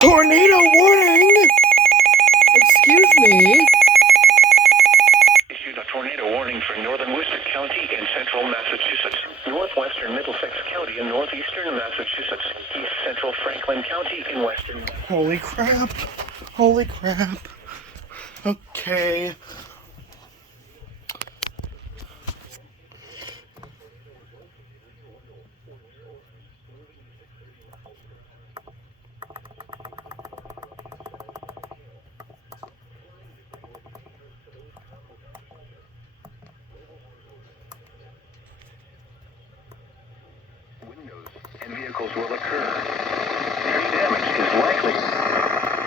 Tornado warning! Excuse me? Issued a tornado warning for northern Worcester County in central Massachusetts, northwestern Middlesex County in northeastern Massachusetts, east central Franklin County in western. Holy crap. Holy crap. Okay. Windows and vehicles will occur. Tree damage is likely.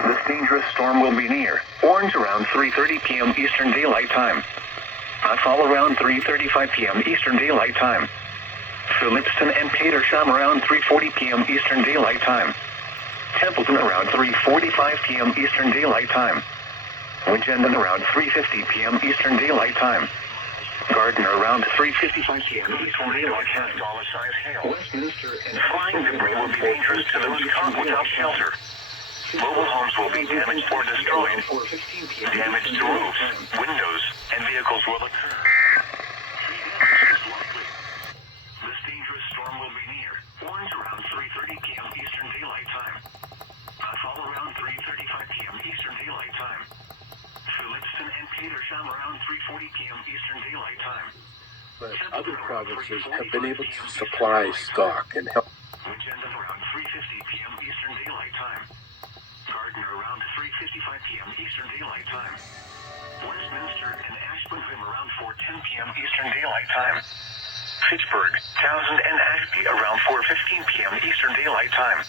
This dangerous storm will be near. Orange around 3:30 p.m. Eastern Daylight Time. Fall around 3:35 p.m. Eastern Daylight Time. Phillipston and Patersham around 3:40 p.m. Eastern Daylight Time. Templeton around 3:45 p.m. Eastern Daylight Time. Winchendon around 3:50 p.m. Eastern Daylight Time. Gardner around 3:55 p.m. Eastern Daylight Time. Dollar-size hail. Westminster and flying debris will be dangerous to those caught without shelter. Mobile homes will be damaged or destroyed. Damage to roofs, windows, and vehicles will occur. Tree damage is likely. This dangerous storm will be near. Orange around 3:30 p.m. Eastern Daylight Time. Fall around 3:35 p.m. Eastern Daylight Time. Phillipston and Patersham around 3:40 p.m. Eastern Daylight Time. But other provinces have been able to supply stock and help. Winchendon around 3:50 p.m. Eastern Daylight Time. Gardner around 3:55 p.m. Eastern Daylight Time. Westminster and Ashburnham around 4:10 p.m. Eastern Daylight Time. Fitchburg, Townsend and Ashby around 4:15 p.m. Eastern Daylight Time.